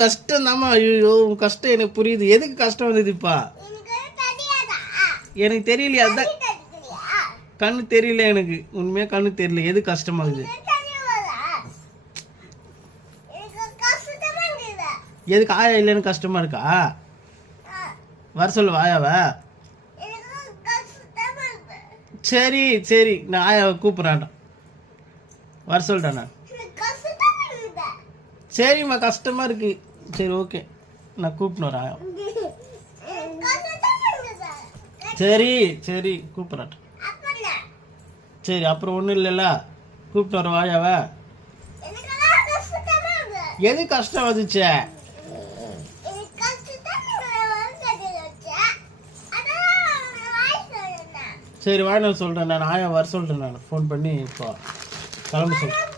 கஷ்டம் தாம்மா. ஐயோ உன் கஷ்டம் எனக்கு புரியுது. எதுக்கு கஷ்டம் வந்ததுப்பா? எனக்கு தெரியலையா? அதான் கண்ணு தெரியல எனக்கு. உண்மையா கண்ணு தெரியல. எது கஷ்டமாகுது? எதுக்கு ஆயா இல்லைன்னு கஷ்டமா இருக்கா? வர சொல்லு ஆயாவ. சரி சரி, நான் ஆயாவை கூப்பிட்றான்டா. வர சொல்லிட்டேன் நான். சரிம்மா கஷ்டமா இருக்கு. சரி ஓகே, நான் கூப்பிட்டு வரேன் ஆயா. சரி சரி கூப்பிட்றான். சரி அப்புறம் ஒன்றும் இல்லைல்ல, கூப்பிட்டு வர ஆயாவ. எது கஷ்டம் வந்துச்சு? சரி வாங்க சொல்கிறேன் நான். ஆயா வர சொல்கிறேன் நான். ஃபோன் பண்ணி இப்போ கிளம்ப சொல்கிறேன்.